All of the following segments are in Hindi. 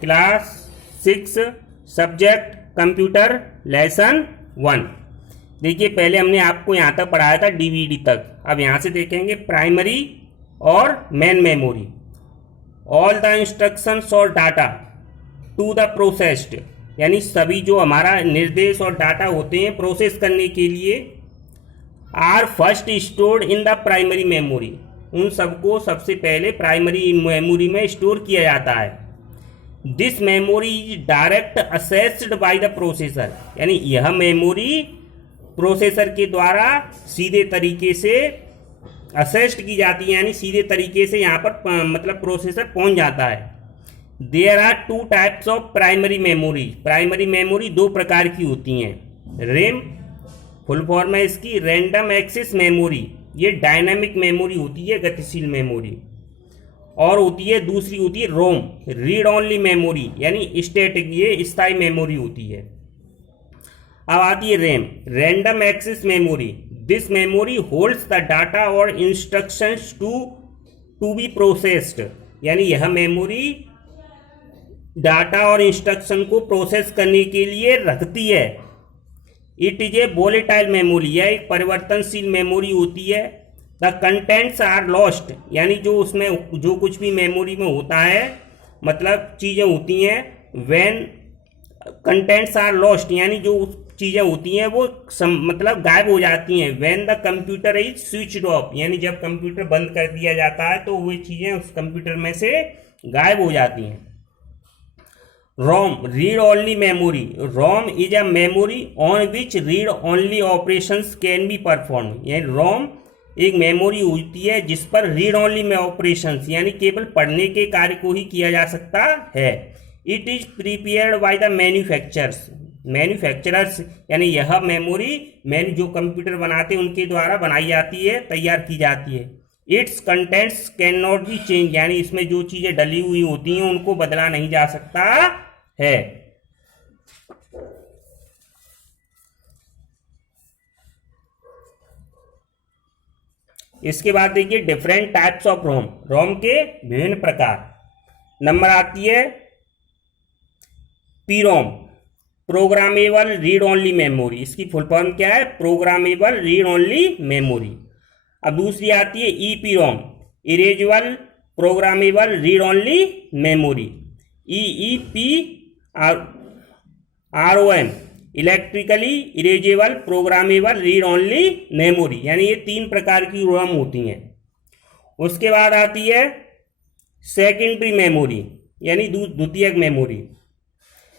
Class 6 subject computer lesson 1। देखिए पहले हमने आपको यहाँ तक पढ़ाया था डीवीडी तक। अब यहाँ से देखेंगे प्राइमरी और main memory. All the instructions और डाटा टू द प्रोसेस्ड, यानी सभी जो हमारा निर्देश और डाटा होते हैं प्रोसेस करने के लिए, are first stored in the primary memory, उन सबको सबसे पहले प्राइमरी मेमोरी में स्टोर किया जाता है। This memory is direct assessed by the processor, यानी यह मेमोरी प्रोसेसर के द्वारा सीधे तरीके से असेस्ड की जाती है, यानी सीधे तरीके से यहाँ पर मतलब प्रोसेसर पहुँच जाता है। There are 2 types of primary memory. Primary memory 2 प्रकार की होती हैं। रैम फुल फॉर्म है इसकी रैंडम एक्सेस मेमोरी, ये डायनामिक मेमोरी होती है, गतिशील मेमोरी। और होती है दूसरी होती है रोम, रीड ओनली मेमोरी, यानी स्टैटिक, ये स्थायी मेमोरी होती है। अब आती है RAM, random access memory. This memory holds the data और इंस्ट्रक्शंस टू बी प्रोसेस्ड, यानी यह मेमोरी डाटा और इंस्ट्रक्शन को प्रोसेस करने के लिए रखती है। It is a volatile memory, यह एक परिवर्तनशील मेमोरी होती है। द कंटेंट्स आर लॉस्ट, यानी जो उसमें जो कुछ भी मेमोरी में होता है मतलब चीज़ें होती हैं, व्हेन कंटेंट्स आर लॉस्ट, यानी जो चीज़ें होती हैं वो मतलब गायब हो जाती हैं। When the computer is switched off, यानी जब कंप्यूटर बंद कर दिया जाता है तो वो चीज़ें उस कंप्यूटर में से गायब हो जाती हैं। ROM read only memory, ROM is a memory on which read only operations can be perform, यानी रोम एक मेमोरी होती है जिस पर रीड ओनली में ऑपरेशंस, यानी केवल पढ़ने के कार्य को ही किया जा सकता है। It is prepared by the manufacturers, यानी यह मेमोरी जो कंप्यूटर बनाते हैं उनके द्वारा बनाई जाती है, तैयार की जाती है। It's contents can not be change, यानी इसमें जो चीज़ें डली हुई होती हैं उनको बदला नहीं जा सकता है। इसके बाद देखिए डिफरेंट टाइप्स ऑफ रोम, रोम के विभिन्न प्रकार। नंबर आती है पीरोम, प्रोग्रामेबल रीड ओनली मेमोरी, इसकी फुल फॉर्म क्या है, प्रोग्रामेबल रीड ओनली मेमोरी। अब दूसरी आती है EPROM, erasable programmable read only memory. EEPROM, electrically erasable programmable read only memory, यानी ये 3 प्रकार की रोम होती हैं। उसके बाद आती है सेकेंडरी मेमोरी, यानी द्वितीयक memory.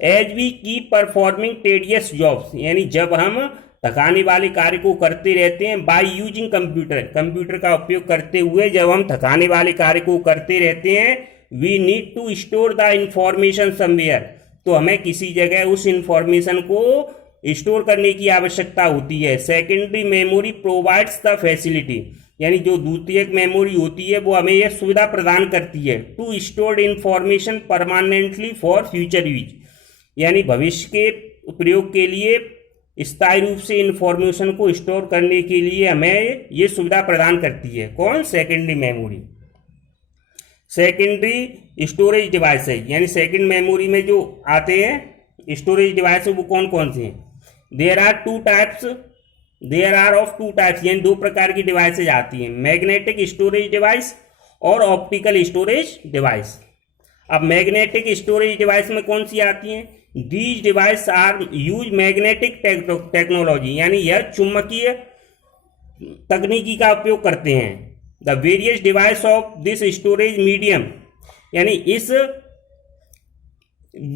As we keep performing tedious jobs, यानी जब हम थकाने वाले कार्य को करते रहते हैं, बाय यूजिंग कंप्यूटर का उपयोग करते हुए जब हम थकाने वाले कार्य को करते रहते हैं, we need to store the information somewhere, तो हमें किसी जगह उस इंफॉर्मेशन को स्टोर करने की आवश्यकता होती है। Secondary memory provides the facility, यानी जो द्वितीयक मेमोरी होती है वो हमें यह सुविधा प्रदान करती है to store information permanently for future use, यानी भविष्य के प्रयोग के लिए स्थायी रूप से इंफॉर्मेशन को स्टोर करने के लिए हमें ये सुविधा प्रदान करती है। कौन, secondary memory. Secondary storage device है, यानी सेकेंड मेमोरी में जो आते हैं स्टोरेज डिवाइस वो कौन कौन से हैं। There are of two types, यानी 2 प्रकार की डिवाइसेज आती हैं, मैग्नेटिक स्टोरेज डिवाइस और ऑप्टिकल स्टोरेज डिवाइस। अब मैग्नेटिक स्टोरेज डिवाइस में कौन सी आती हैं, these device are use magnetic technology, यानी यह चुंबकीय तकनीकी का उपयोग करते हैं। The various device of this storage medium, यानी इस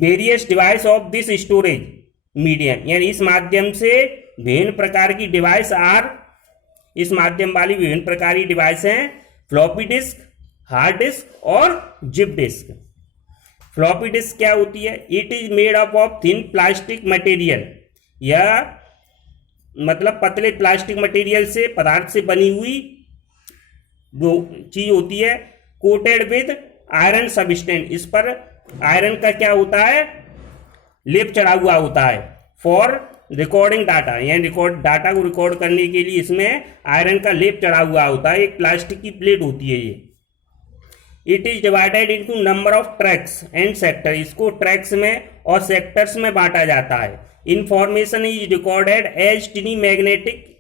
various device of this storage medium, यानी इस माध्यम से विभिन्न प्रकार की डिवाइस इस माध्यम वाली विभिन्न प्रकार की डिवाइस हैं, फ्लॉपी डिस्क, हार्ड डिस्क और जिप डिस्क। फ्लॉपी डिस्क क्या होती है, it is made up of thin plastic material, यह मतलब पतले प्लास्टिक मटेरियल से पदार्थ से बनी हुई वो चीज होती है। कोटेड विद आयरन सबस्टेंस, इस पर आयरन का क्या होता है, लेप चढ़ा हुआ होता है। फॉर रिकॉर्डिंग डाटा, यानी डाटा को रिकॉर्ड करने के लिए इसमें आयरन का लेप चढ़ा हुआ होता है, एक प्लास्टिक की प्लेट होती है ये। It is divided into number of tracks and sector, इसको ट्रैक्स में और सेक्टर्स में बांटा जाता है। Information is recorded as tiny magnetic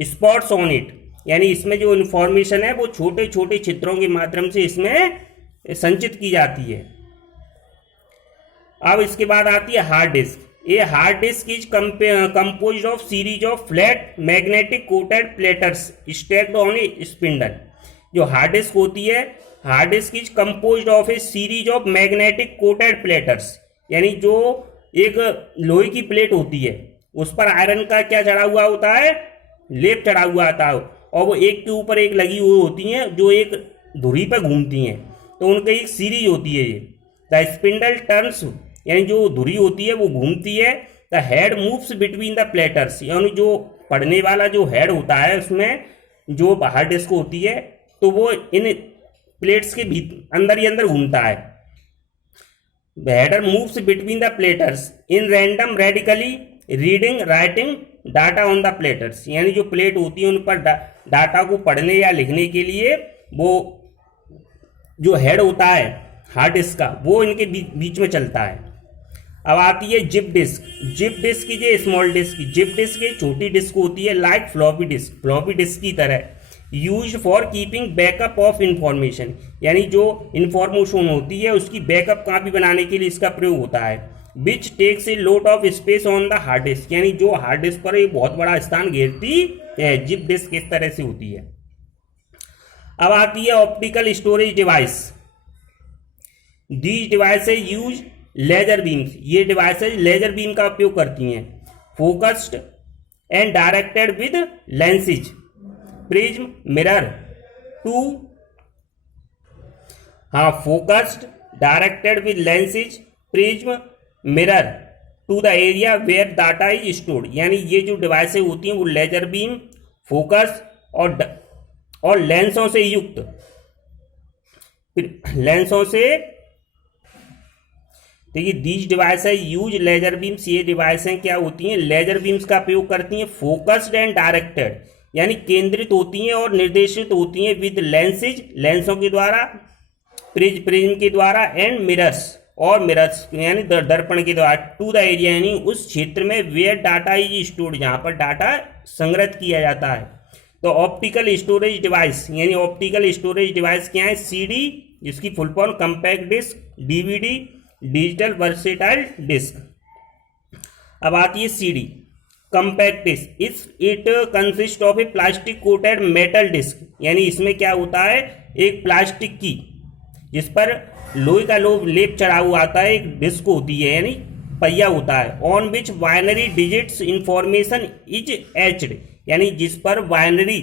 spots on it, यानी इसमें जो इंफॉर्मेशन है वो छोटे छोटे छिद्रों के माध्यम से इसमें संचित की जाती है। अब इसके बाद आती है हार्ड डिस्क। ये hard disk is composed of series of flat magnetic coated platters stacked on A spindle. जो हार्ड डिस्क होती है, hard disk is composed of A series of magnetic coated platters, यानी जो एक लोहे की प्लेट होती है उस पर आयरन का क्या चढ़ा हुआ होता है, लेप चढ़ा हुआ आता है, और वो एक के ऊपर एक लगी हुई होती हैं जो एक धुरी पर घूमती हैं, तो उनकी एक सीरीज होती है ये। द स्पिंडल टर्न्स, यानी जो धुरी होती है वो घूमती है। The head moves between the platters, यानी जो पढ़ने वाला जो हेड होता है उसमें जो हार्ड डिस्क होती है तो वो इन प्लेट्स के अंदर ही अंदर घूमता है। The header moves between the platers in random radically reading writing data on the platers, यानी जो प्लेट होती है उन पर डाटा को पढ़ने या लिखने के लिए वो जो हेड होता है हार्ड डिस्क का वो इनके बीच में चलता है। अब आती है जिप डिस्क। जिप डिस्क की जो स्मॉल डिस्क, जिप डिस्क एक छोटी डिस्क होती है like floppy disk, floppy disk की तरह, use for keeping backup of information, यानी जो इंफॉर्मेशन होती है उसकी बैकअप कॉपी बनाने के लिए इसका प्रयोग होता है। Which takes a lot of space on the hard disk, यानी जो हार्ड डिस्क पर एक बहुत बड़ा स्थान घेरती है। जिप डिस्क इस तरह से होती है। अब आती है optical storage device. These devices use laser beams, ये डिवाइसेज लेजर बीम का उपयोग करती हैं। Focused and directed with lenses, prism, mirror to, हाँ focused directed with lenses, prism, mirror to the area where data is stored, यानी ये जो डिवाइसें होती हैं वो लेजर बीम, फोकस और लेंसों से युक्त, लेंसों से, देखिए these devices use laser beams, ये डिवाइसें क्या होती हैं, लेजर बीम्स का प्रयोग करती हैं। फोकस्ड एंड डायरेक्टेड, यानी केंद्रित होती हैं और निर्देशित होती हैं, विद लेंसेज, लेंसों के द्वारा, प्रिज्म के द्वारा, एंड मिरर्स, और मिरर्स यानी दर्पण के द्वारा, टू द एरिया, यानी उस क्षेत्र में वेयर डाटा इज स्टोर्ड, जहाँ पर डाटा संग्रहित किया जाता है। तो ऑप्टिकल स्टोरेज डिवाइस, यानी ऑप्टिकल स्टोरेज डिवाइस क्या है, सीडी जिसकी full form compact disc, DVD digital versatile disc. अब आती है CD compact disc. It consist of a plastic coated metal disc, यानी इसमें क्या होता है, एक प्लास्टिक की जिस पर लोहे का लेप चढ़ा हुआ आता है, एक डिस्क होती है यानी पहिया होता है। On which binary digits information is etched, यानी जिस पर बाइनरी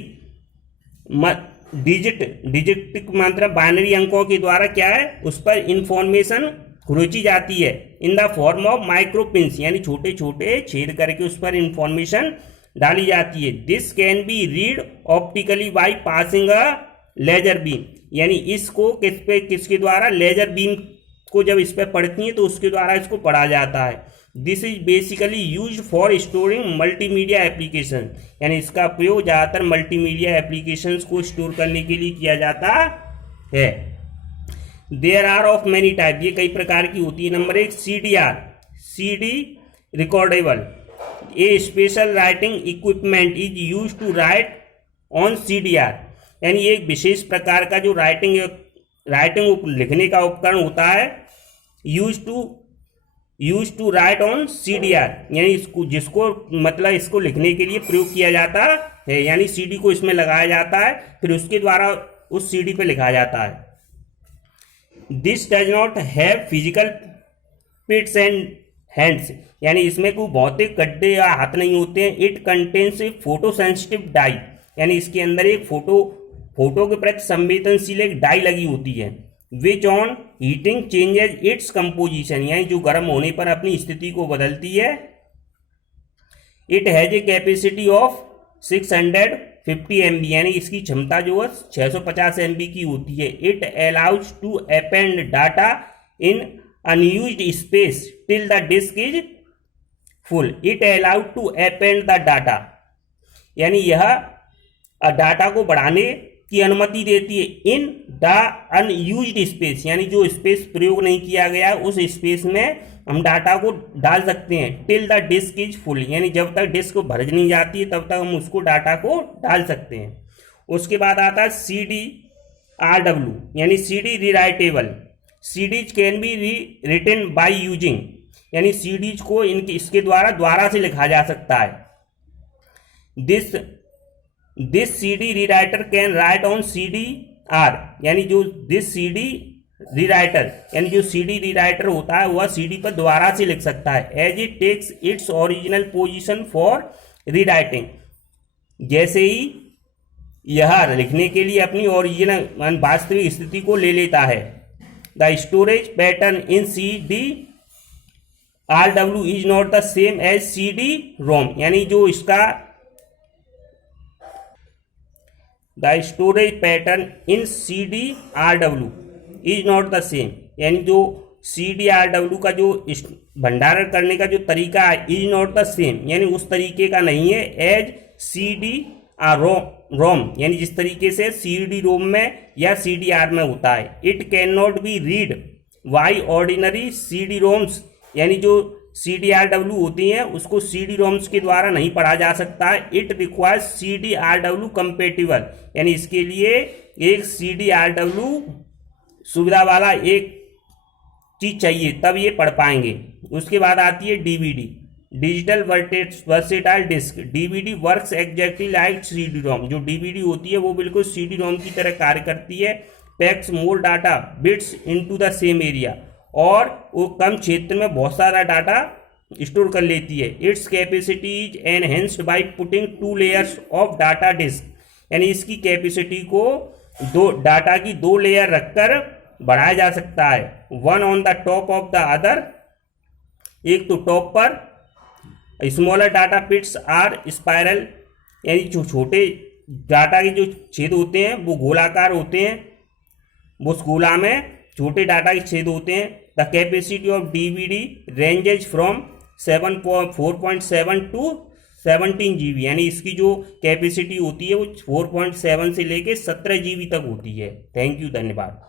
डिजिट मात्रा बाइनरी अंकों के द्वारा क्या है उस पर इंफॉर्मेशन खरोची जाती है। इन द फॉर्म ऑफ माइक्रोपिंस, यानी छोटे छोटे छेद करके उस पर इंफॉर्मेशन डाली जाती है। This can be read optically by passing a laser beam, यानी इसको किसके द्वारा, लेजर बीम को जब इस पर पढ़ती है तो उसके द्वारा इसको पढ़ा जाता है। This is basically use for storing multimedia application, यानी इसका उपयोग ज़्यादातर मल्टीमीडिया एप्लीकेशंस को स्टोर करने के लिए किया जाता है। There are of many type, ये कई प्रकार की होती है। Number 1 CDR, CD recordable, a special writing equipment is use to write on CDR, यानी एक विशेष प्रकार का जो राइटिंग लिखने का उपकरण होता है, use to write on CDR, यानी इसको जिसको मतलब इसको लिखने के लिए प्रयोग किया जाता है, यानी CD को इसमें लगाया जाता है फिर उसके द्वारा उस CD पे लिखा जाता है। This does not have physical pits and hands, यानी इसमें कोई भौतिक गड्ढे या हाथ नहीं होते हैं। It contains a photo sensitive dye, यानी इसके अंदर एक फोटो के प्रति संवेदनशील एक डाई लगी होती है। Which on heating changes its composition, यानी जो गर्म होने पर अपनी स्थिति को बदलती है। It has a capacity of 650 MB, यानी इसकी क्षमता जो है 650 MB की होती है। It allows to append data in unused space till the disc is full. It allowed to append the data, यानी यह डाटा को बढ़ाने की अनुमति देती है इन द अनयूज्ड स्पेस, यानी जो स्पेस प्रयोग नहीं किया गया उस स्पेस में हम डाटा को डाल सकते हैं। Till the disc is full, यानी जब तक डिस्क भर नहीं जाती है तब तक हम उसको डाटा को डाल सकते हैं। उसके बाद आता है CDRW, यानी CD rewritable. CDs can be written by using, यानी CDs को इसके द्वारा से लिखा जा सकता है। This CD rewriter can write on CDR, यानी जो दिस CD रीराइटर, यानी जो CD रीराइटर होता है वह CD पर दोबारा से लिख सकता है। As it takes its original position for rewriting, जैसे ही यह लिखने के लिए अपनी ओरिजिनल वास्तविक स्थिति को ले लेता है। The storage pattern in CDRW is not the same as CD-ROM, यानी जो इसका the storage pattern in CDRW is not the same, यानी जो CDRW का जो भंडारण करने का जो तरीका है इज नॉट द सेम, यानी उस तरीके का नहीं है एज CD-ROM, यानी जिस तरीके से CD-ROM में या CDR में होता है। It can not be read by ordinary CD-ROMs, यानी जो CDRW होती हैं उसको CD-ROMs के द्वारा नहीं पढ़ा जा सकता है। इट रिक्वायर्स CDRW कंपेटिबल, यानी इसके लिए एक CDRW सुविधा वाला एक चीज चाहिए तब ये पढ़ पाएंगे। उसके बाद आती है DVD, digital versatile disc. DVD works exactly like CD-ROM, जो DVD होती है वो बिल्कुल CD-ROM की तरह कार्य करती है। PACS more data bits into the same area, और वो कम क्षेत्र में बहुत सारा डाटा स्टोर कर लेती है। Its capacity is enhanced by putting 2 layers of data disk, यानी इसकी कैपेसिटी को डाटा की 2 लेयर रखकर बढ़ाया जा सकता है। One on the top of the other, एक तो टॉप पर। Smaller data bits are spiral, यानी जो छोटे डाटा के जो छेद होते हैं वो गोलाकार होते हैं, वो उस गोला में छोटे डाटा के छेद होते हैं। The capacity of DVD ranges from 4.7 to 17 GB, यानी इसकी जो कैपेसिटी होती है वो 4.7 से लेके 17 GB तक होती है। थैंक यू, धन्यवाद।